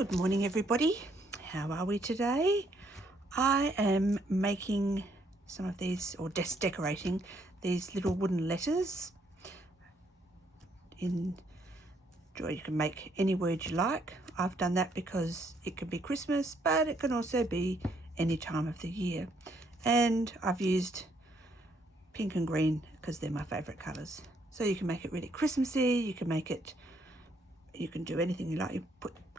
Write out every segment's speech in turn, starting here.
Good morning everybody. How are we today? I am making some of these, or just decorating these little wooden letters. You can make any word you like. I've done that because it can be Christmas, but it can also be any time of the year. And I've used pink and green because they're my favourite colours. So you can make it really Christmassy, you can do anything you like. You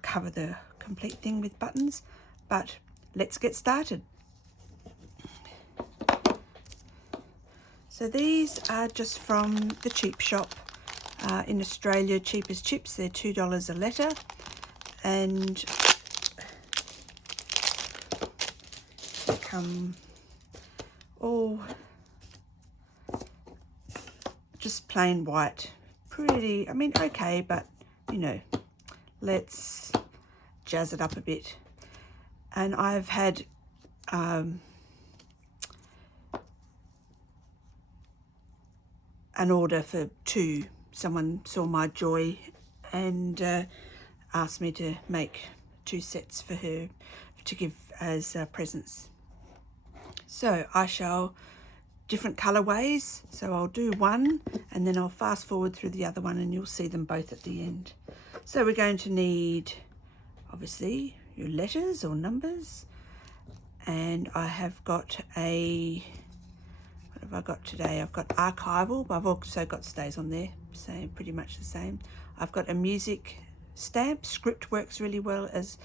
cover the complete thing with buttons, but let's get started. So these are just from the cheap shop in Australia, cheap as chips. They're $2 a letter, and they come all just plain white. Pretty, I mean, okay, but you know, let's jazz it up a bit. And I've had an order for 2. Someone saw my joy and asked me to make 2 sets for her to give as presents. So I shall different colorways, so I'll do one and then I'll fast forward through the other one and you'll see them both at the end. So we're going to need obviously your letters or numbers, and I have got what have I got today? I've got archival, but I've also got stays on there, so pretty much the same. I've got a music stamp. Script works really well as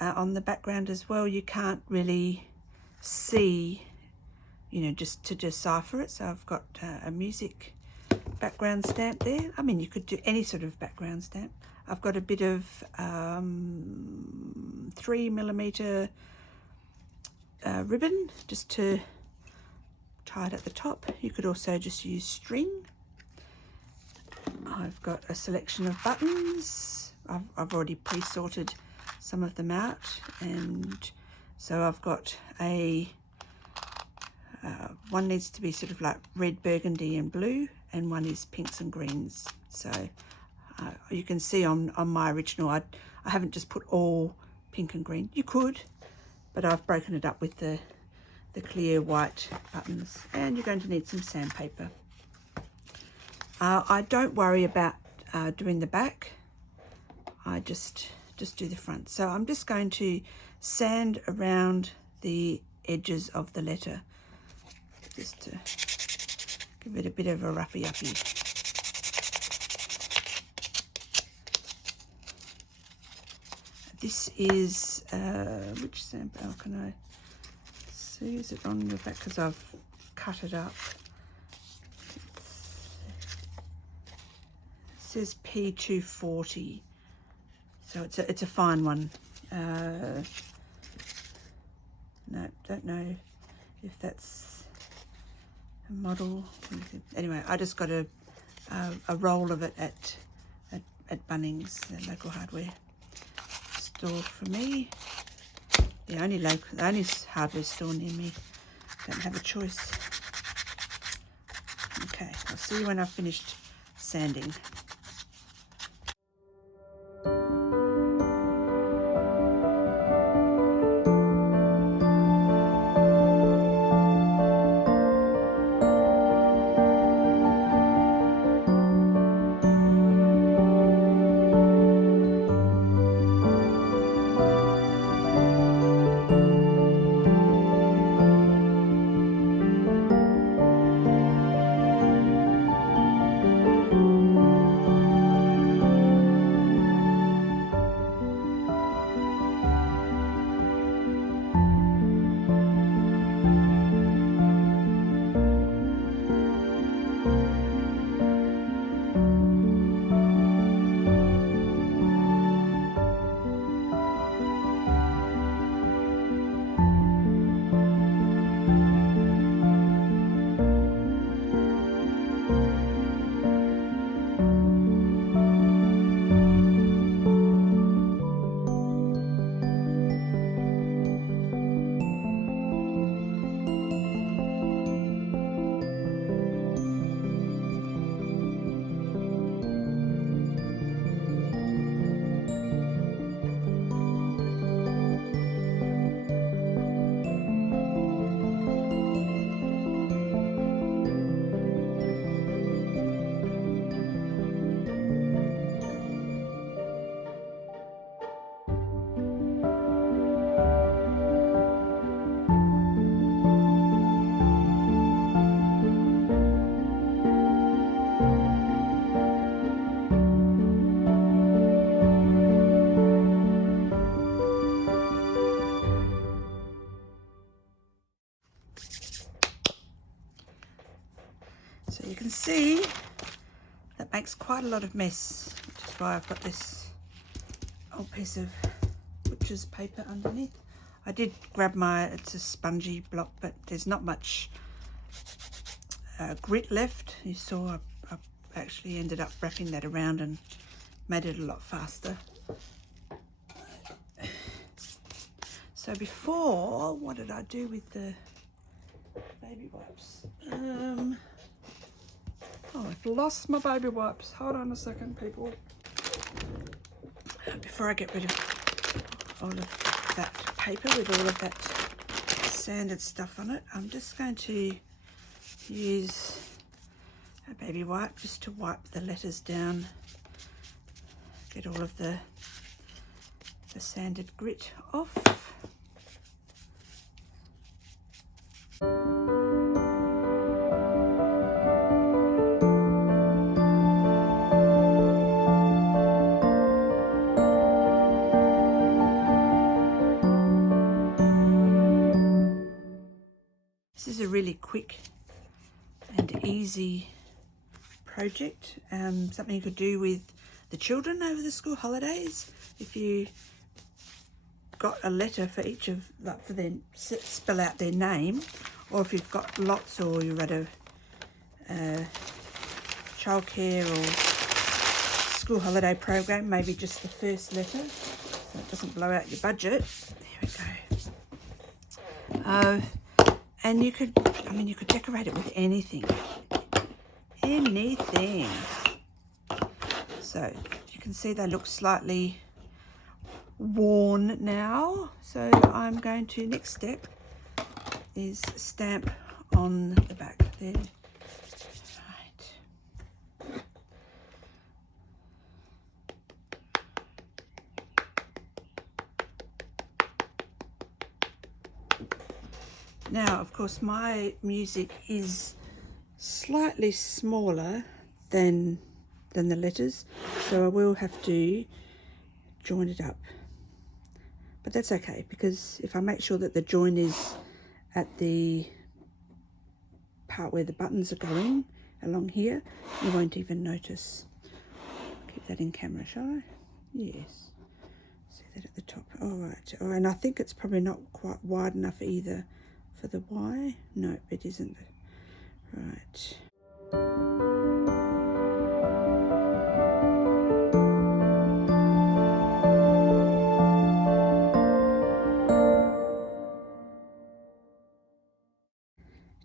on the background as well. You can't really see, you know, just to decipher it. So I've got a music background stamp there. I mean, you could do any sort of background stamp. I've got a bit of 3mm ribbon just to tie it at the top. You could also just use string. I've got a selection of buttons. I've already pre-sorted some of them out, and so I've got a one needs to be sort of like red, burgundy and blue, and one is pinks and greens. So you can see on my original, I haven't just put all pink and green. You could, but I've broken it up with the clear white buttons. And you're going to need some sandpaper. I don't worry about doing the back. I just do the front. So I'm just going to sand around the edges of the letter, just to give it a bit of a roughy-uppy. This is, which sample can I see? Is it on the back? Because I've cut it up. It says P240. So it's a fine one. No, don't know if that's a model. Anyway, I just got a roll of it at Bunnings, the local hardware store for me. The only hardware store near me. Don't have a choice. Okay, I'll see you when I've finished sanding. see, that makes quite a lot of mess, which is why I've got this old piece of butcher's paper underneath. I did grab it's a spongy block, but there's not much grit left. You saw I actually ended up wrapping that around and made it a lot faster. So before, what did I do with the baby wipes? Oh, I've lost my baby wipes. Hold on a second, people. Before I get rid of all of that paper with all of that sanded stuff on it, I'm just going to use a baby wipe just to wipe the letters down, get all of the sanded grit off. This is a really quick and easy project, something you could do with the children over the school holidays. If you got a letter for each of, like, for them, spell out their name, or if you've got lots, or you're at a childcare or school holiday program, maybe just the first letter, so it doesn't blow out your budget. There we go. And you could, I mean, you could decorate it with anything. Anything. So you can see they look slightly worn now. So I'm going to, next step is stamp on the back there. Right. Now, of course, my music is slightly smaller than the letters, so I will have to join it up. But that's okay, because if I make sure that the join is at the part where the buttons are going along here, you won't even notice. Keep that in camera, shall I? Yes. See that at the top. All right. Oh, and I think it's probably not quite wide enough either for the Y. No, it isn't. Right.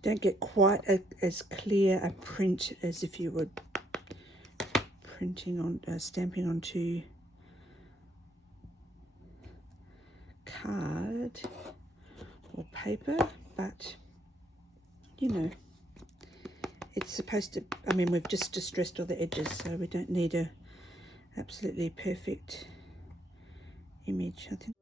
Don't get quite as clear a print as if you were printing on, stamping onto card or paper, but you know, it's supposed to, I mean, we've just distressed all the edges, so we don't need a absolutely perfect image, I think.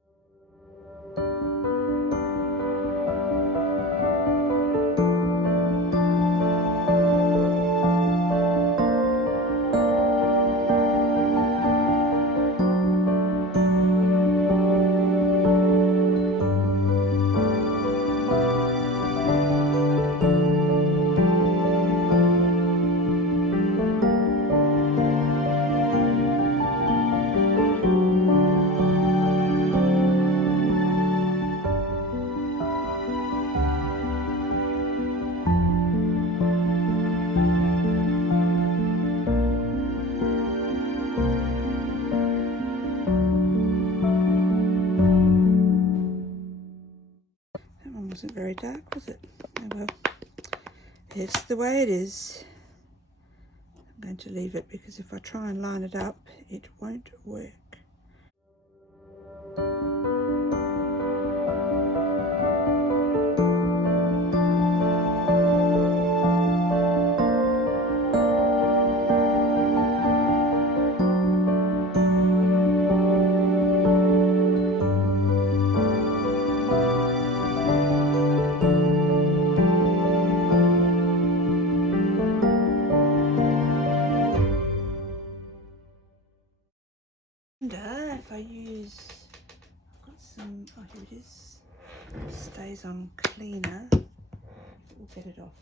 Wasn't very dark, was it? Oh well, it's the way it is. I'm going to leave it, because if I try and line it up, it won't work. If I use, I've got some, oh here it is, stays on cleaner, we'll get it off.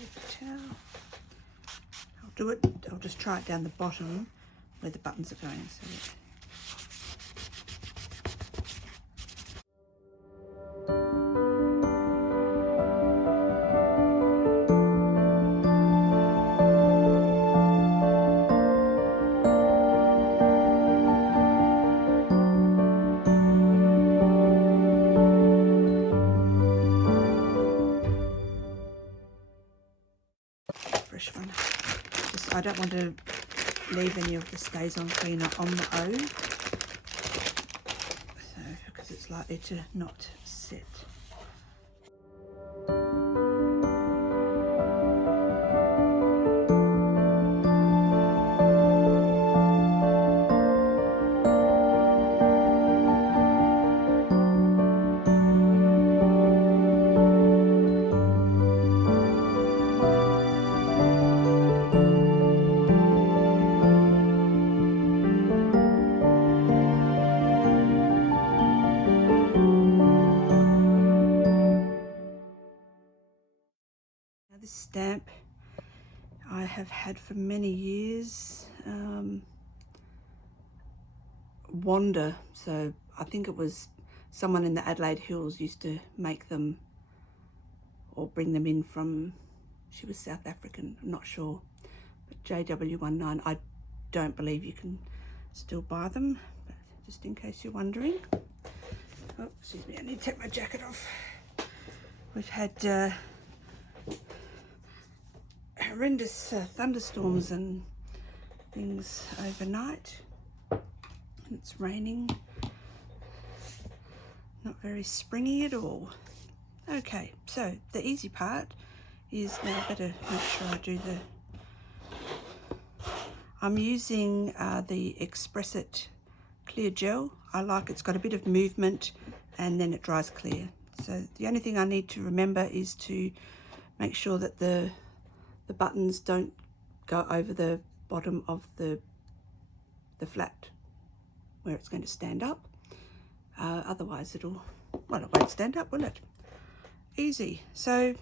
paper towel. I'll just try it down the bottom where the buttons are going. So fresh one. I don't want to leave any of the Stays On Cleaner on the O, so because it's likely to not set. This stamp I have had for many years, Wanda, so I think it was someone in the Adelaide Hills used to make them or bring them in from, she was South African, I'm not sure, but JW19, I don't believe you can still buy them, but just in case you're wondering. Oh, excuse me, I need to take my jacket off. We've had horrendous thunderstorms and things overnight, and it's raining. Not very springy at all. Okay, so the easy part is, now I better make sure I do I'm using the Express It clear gel. I like it's got a bit of movement and then it dries clear. So the only thing I need to remember is to make sure that the buttons don't go over the bottom of the flat where it's going to stand up. Otherwise it won't stand up, will it? Easy. So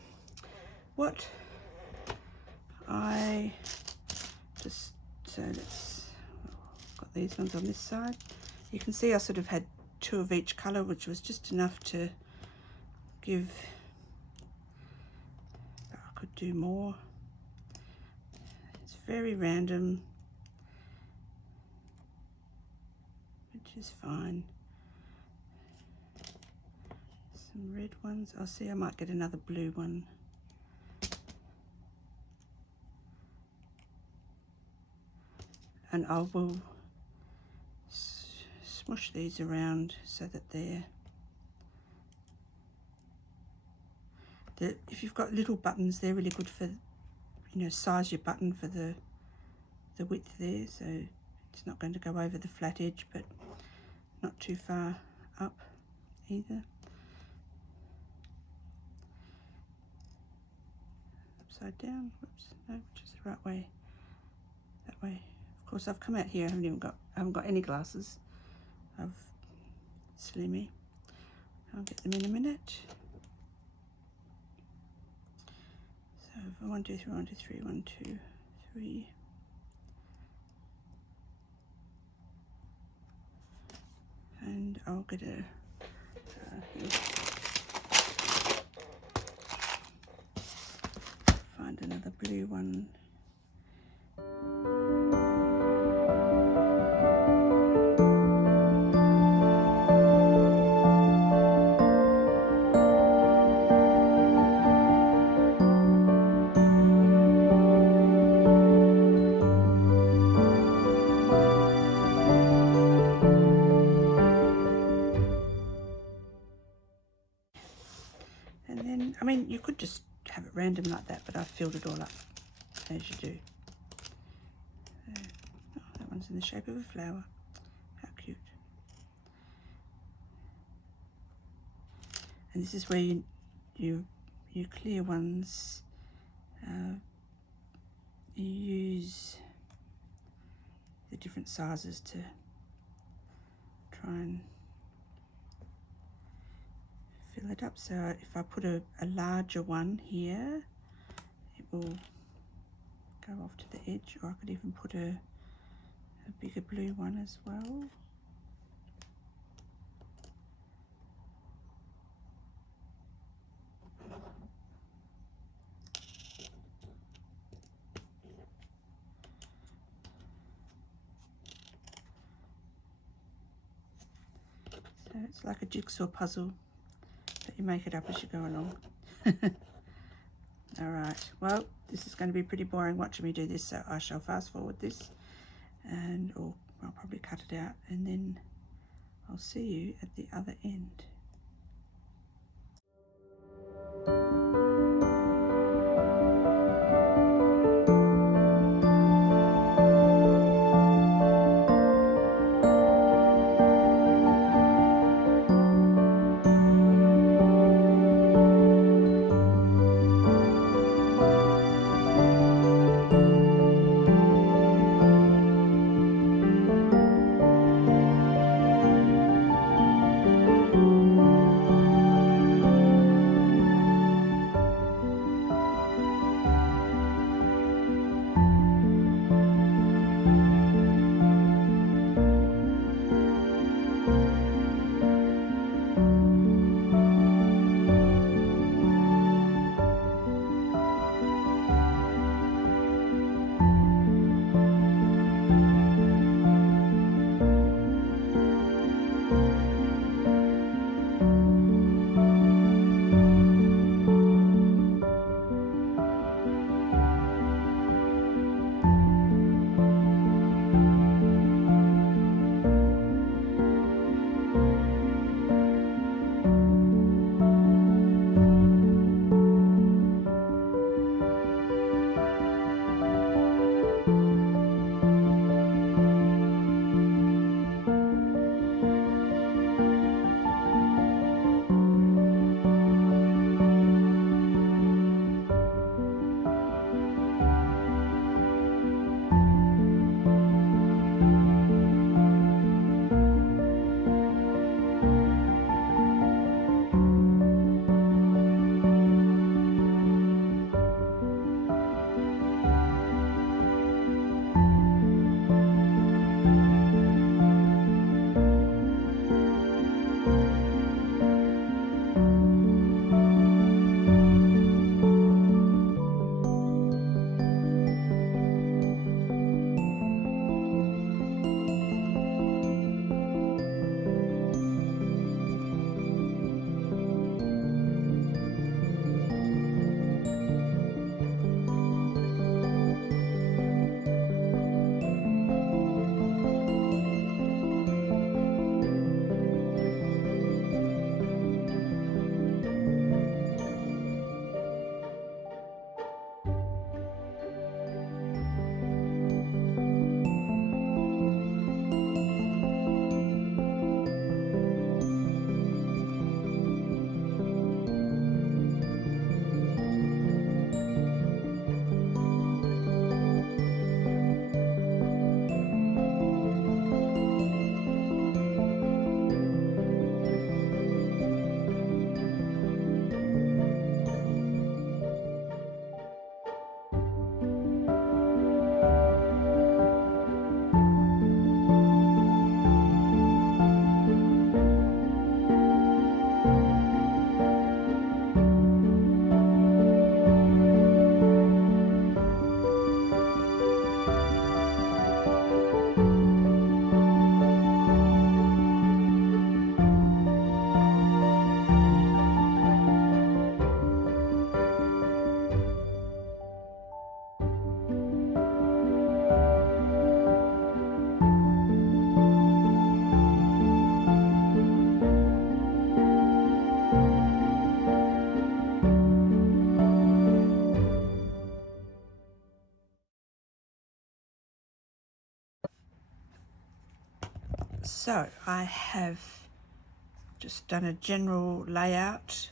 what I just, got these ones on this side. You can see I sort of had 2 of each colour, which was just enough to give, I could do more. It's very random, which is fine. Some red ones. I'll see, I might get another blue one. And I will smush these around so that if you've got little buttons, they're really good for, size your button for the width there, so it's not going to go over the flat edge, but not too far up either. Upside down, whoops, no, which is the right way, that way. Of course, I've come out here, I haven't got any glasses. Silly me. I'll get them in a minute. So 1, 2, 3, 1, 2, 3, 1, 2, 3. And I'll get find another blue one. And then, I mean, you could just have it random like that, but I've filled it all up as you do. Oh, that one's in the shape of a flower. How cute. And this is where you clear ones, you use the different sizes to try and fill it up. So if I put a larger one here, it will go off to the edge, or I could even put a bigger blue one as well. So it's like a jigsaw puzzle, but you make it up as you go along. Alright, well, this is going to be pretty boring watching me do this, so I shall fast forward this, and or I'll probably cut it out, and then I'll see you at the other end. So I have just done a general layout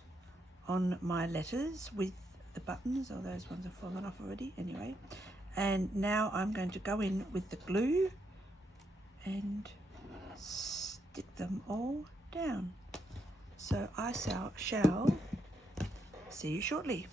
on my letters with the buttons. Oh, those ones have fallen off already anyway. And now I'm going to go in with the glue and stick them all down. So I shall see you shortly.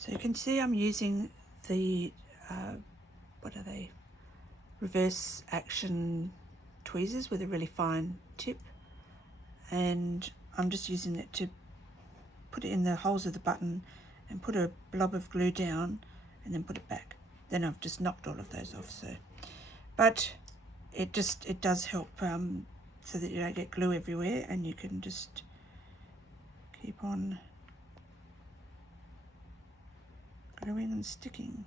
So you can see I'm using the, what are they, reverse action tweezers with a really fine tip, and I'm just using it to put it in the holes of the button and put a blob of glue down and then put it back. Then I've just knocked all of those off. So, but it does help so that you don't get glue everywhere, and you can just keep on gluing and sticking.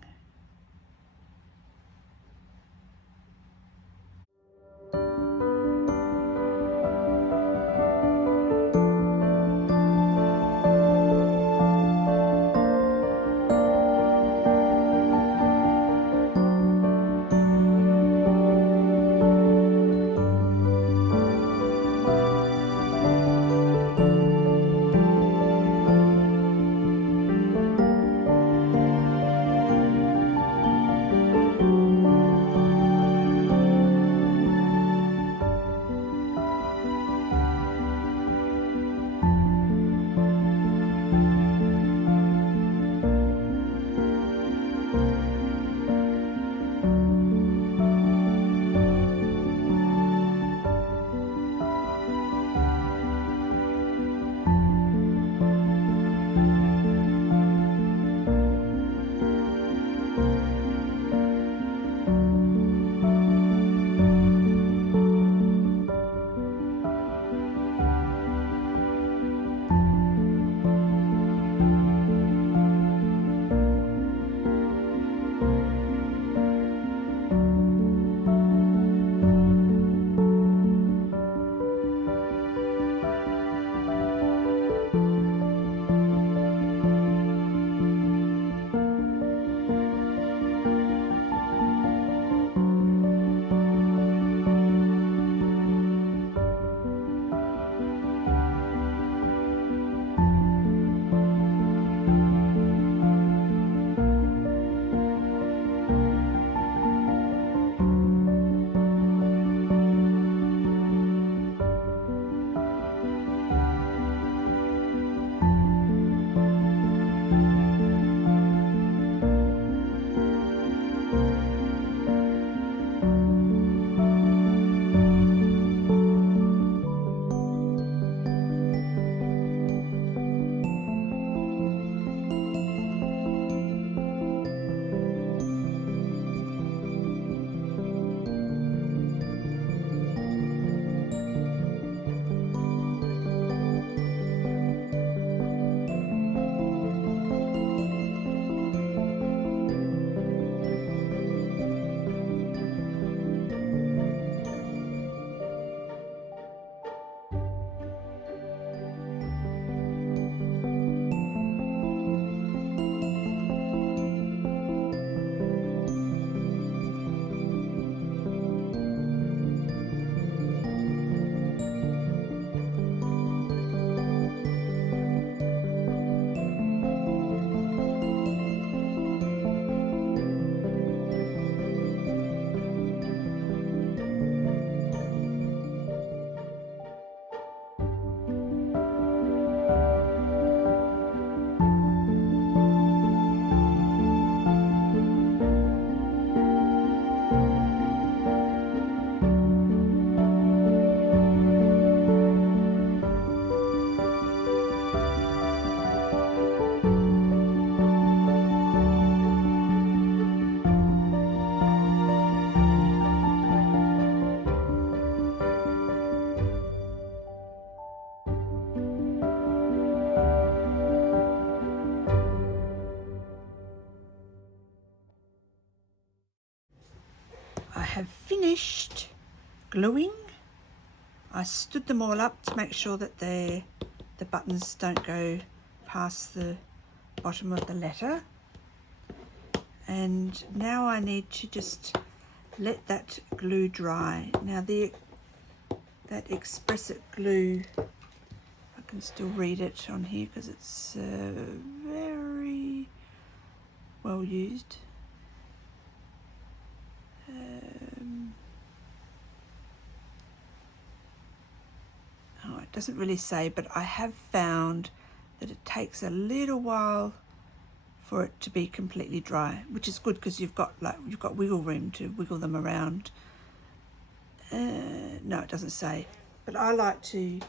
I have finished gluing. I stood them all up to make sure that the buttons don't go past the bottom of the letter. And now I need to just let that glue dry. Now that Express It glue, I can still read it on here because it's very well used. Oh, it doesn't really say, but I have found that it takes a little while for it to be completely dry, which is good because you've got wiggle room to wiggle them around. No, it doesn't say, but I like to.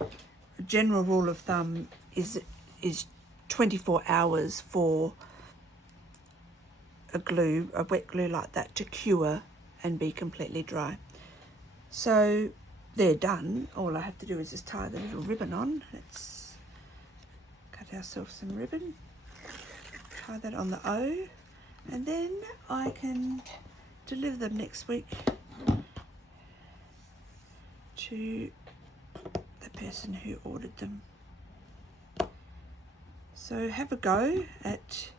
A general rule of thumb is 24 hours for a wet glue like that to cure and be completely dry. So they're done. All I have to do is just tie the little ribbon on. Let's cut ourselves some ribbon, tie that on the O, and then I can deliver them next week to the person who ordered them. So have a go at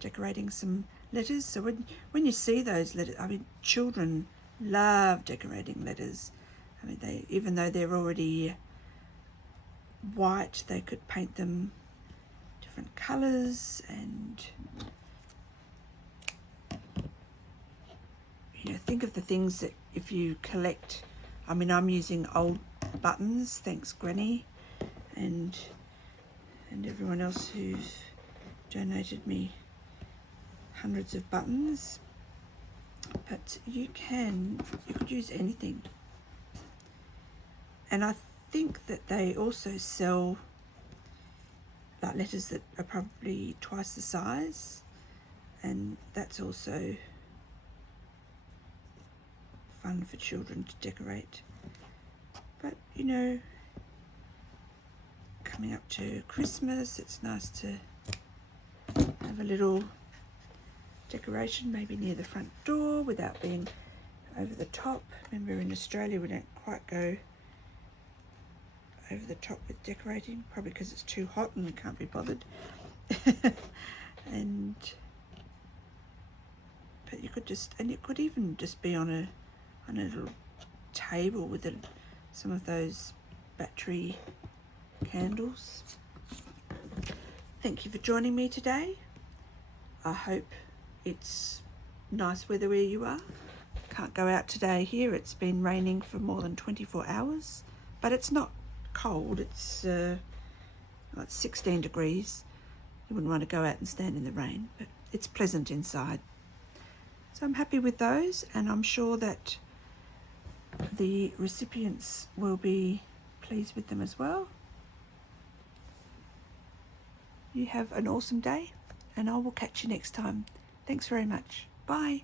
decorating some letters. So when you see those letters, I mean, children love decorating letters. I mean, even though they're already white, they could paint them different colours, and think of the things that if you collect. I mean, I'm using old buttons, thanks Granny and everyone else who's donated me hundreds of buttons. But you could use anything. And I think that they also sell like letters that are probably twice the size, and that's also fun for children to decorate. But coming up to Christmas, it's nice to have a little decoration, maybe near the front door without being over the top. Remember, in Australia we don't quite go over the top with decorating, probably because it's too hot and we can't be bothered. But you could it could even just be on a little table with some of those battery candles. Thank you for joining me today. I hope it's nice weather where you are. Can't go out today here. It's been raining for more than 24 hours, but it's not cold. It's 16 degrees. You wouldn't want to go out and stand in the rain, but it's pleasant inside. So I'm happy with those, and I'm sure that the recipients will be pleased with them as well. You have an awesome day, and I will catch you next time. Thanks very much. Bye.